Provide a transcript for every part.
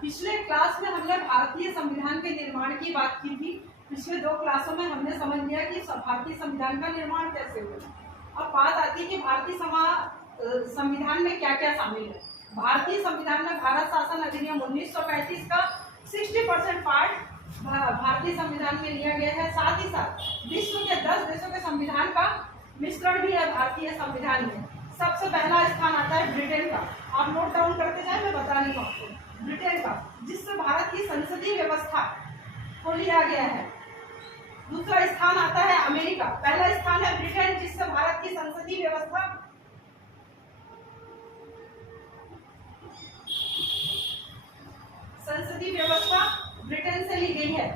पिछले क्लास में हमने भारतीय संविधान के निर्माण की बात की थी। पिछले 2 क्लासों में हमने समझ लिया कि भारतीय संविधान का निर्माण कैसे हुआ। अब बात आती है कि भारतीय संविधान में क्या क्या शामिल है। भारतीय संविधान में भारत शासन अधिनियम 1935 का 60% पार्ट भारतीय संविधान में लिया गया है। साथ ही साथ विश्व के 10 देशों के संविधान का मिश्रण भी है भारतीय संविधान में। सबसे पहला स्थान आता है ब्रिटेन का। आप नोट डाउन करते जाए, मैं बता रही हूँ आपको। ब्रिटेन का, जिससे भारत की संसदीय व्यवस्था को लिया गया है। दूसरा स्थान आता है अमेरिका। पहला स्थान है ब्रिटेन, जिससे भारत की संसदीय व्यवस्था ब्रिटेन से ली गई है,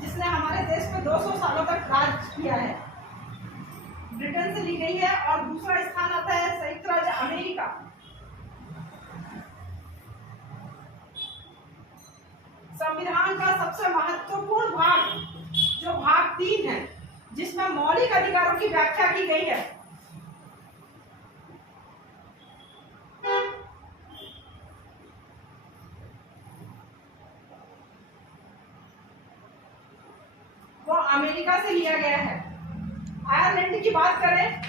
जिसने हमारे देश पे 200 सालों तक राज किया है। ब्रिटेन से ली गई है। और दूसरा स्थान आता है संयुक्त राज्य अमेरिका। संविधान का सबसे महत्वपूर्ण भाग जो भाग 3 है, जिसमें मौलिक अधिकारों की व्याख्या की गई है, वो अमेरिका से लिया गया है। आयरलैंड की बात करें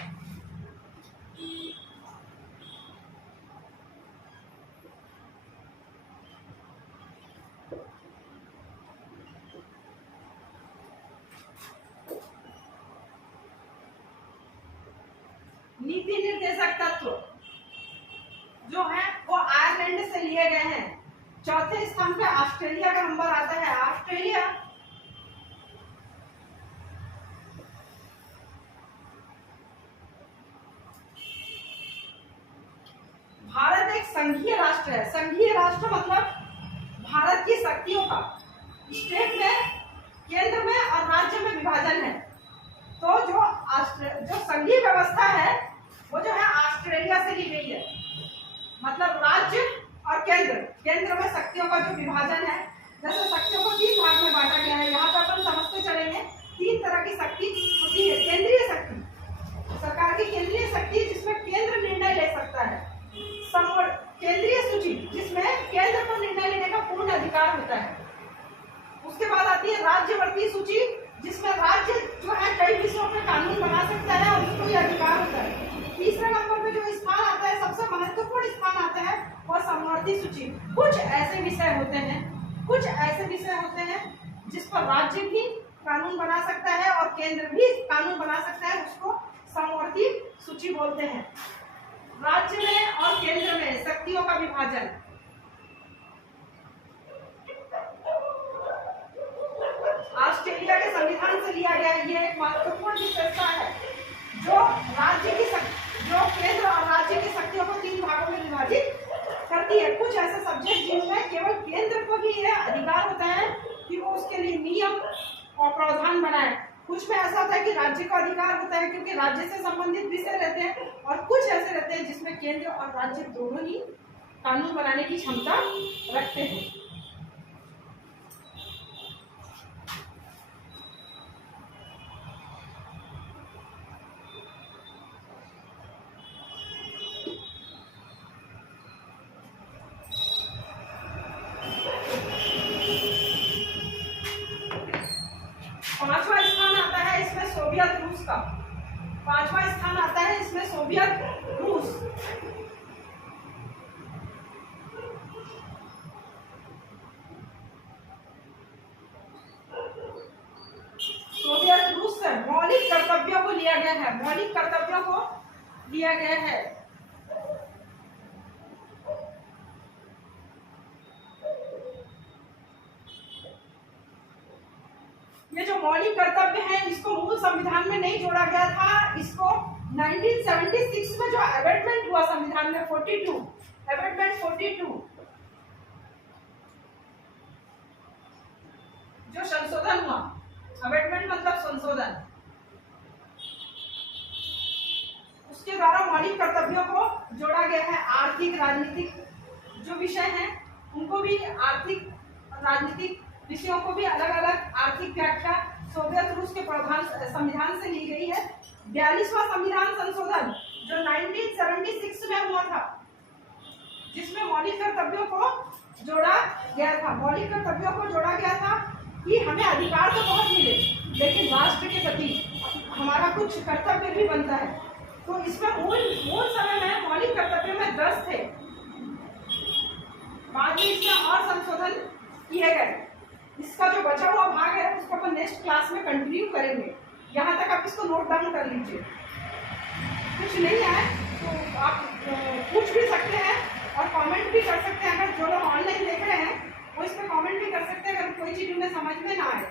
नीति निर्देशक तत्व जो है वो आयरलैंड से लिए गए हैं। चौथे स्थान पे ऑस्ट्रेलिया का नंबर आता है। ऑस्ट्रेलिया भारत एक संघीय राष्ट्र है। संघीय राष्ट्र मतलब भारत की शक्तियों का स्टेट में, केंद्र में और राज्य में विभाजन है। तो जो संघीय व्यवस्था है वो जो है ऑस्ट्रेलिया से ली गई है। मतलब राज्य और केंद्र में शक्तियों का जो विभाजन है, जैसे शक्तियों को 3 भाग में बांटा गया है। यहाँ पर अपन समझते चलेंगे 3 तरह की शक्ति होती है। केंद्रीय शक्ति, सरकार की केंद्रीय शक्ति जिसमें केंद्र निर्णय ले सकता है। केंद्रीय सूची, जिसमें केंद्र को निर्णय लेने का पूर्ण अधिकार होता है। उसके बाद आती है राज्यवर्ती सूची, जिसमें राज्य जो है कई विषयों पर कानून बना सकता है और उसको ये अधिकार होता है। तीसरे नंबर पे जो स्थान आता है, सबसे महत्वपूर्ण स्थान आता है, वो समवर्ती सूची। कुछ ऐसे विषय होते हैं जिस पर राज्य भी कानून बना सकता है और केंद्र भी कानून बना सकता है, उसको समवर्ती सूची बोलते हैं। राज्य में और केंद्र में शक्तियों का विभाजन। ऑस्ट्रेलिया के संविधान से लिया गया ये एक महत्वपूर्ण विशेषता है, जो केंद्र और राज्य की शक्तियों को 3 भागों में विभाजित करती है। कुछ ऐसे सब्जेक्ट जिनमें केवल केंद्र को भी यह अधिकार होता है कि वो उसके लिए नियम और प्रावधान बनाए। कुछ में ऐसा होता है कि राज्य का अधिकार होता है, क्योंकि राज्य से संबंधित विषय रहते हैं। और कुछ ऐसे रहते हैं जिसमें केंद्र और राज्य दोनों ही कानून बनाने की क्षमता रखते हैं। पांचवा स्थान आता है इसमें सोवियत रूस का। सोवियत रूस से मौलिक कर्तव्यों को लिया गया है। ये जो मौलिक कर्तव्य है, इसको मूल संविधान में नहीं जोड़ा गया था। इसको 1976 में जो अमेंडमेंट हुआ संविधान में, 42 जो संशोधन हुआ, अमेंडमेंट मतलब संशोधन, उसके द्वारा मौलिक कर्तव्यों को जोड़ा गया है। आर्थिक राजनीतिक जो विषय हैं उनको भी, आर्थिक राजनीतिक विषयों को भी अलग अलग आर्थिक व्याख्या सोवियत रूस के संविधान से ली गई है। 42वां संविधान संशोधन जो 1976 में हुआ था, जिसमें मौलिक कर्तव्यों को जोड़ा गया था, मौलिक कर्तव्यों को जोड़ा गया था कि हमें अधिकार तो बहुत मिले, लेकिन राष्ट्र के प्रति हमारा कुछ कर्तव्य भी बनता है। तो इसमें मूल समय में मौलिक कर्तव्यों में 10 थे, बाद में इसमें और संशोधन किए गए। इसका जो बचा हुआ भाग है उसको अपन नेक्स्ट क्लास में कंटिन्यू करेंगे। यहाँ तक आप इसको नोट डाउन कर लीजिए। कुछ नहीं है तो आप पूछ भी सकते हैं और कमेंट भी कर सकते हैं। अगर जो लोग ऑनलाइन देख रहे हैं वो इस पर कमेंट भी कर सकते हैं अगर कोई चीज़ उन्हें समझ में ना आए।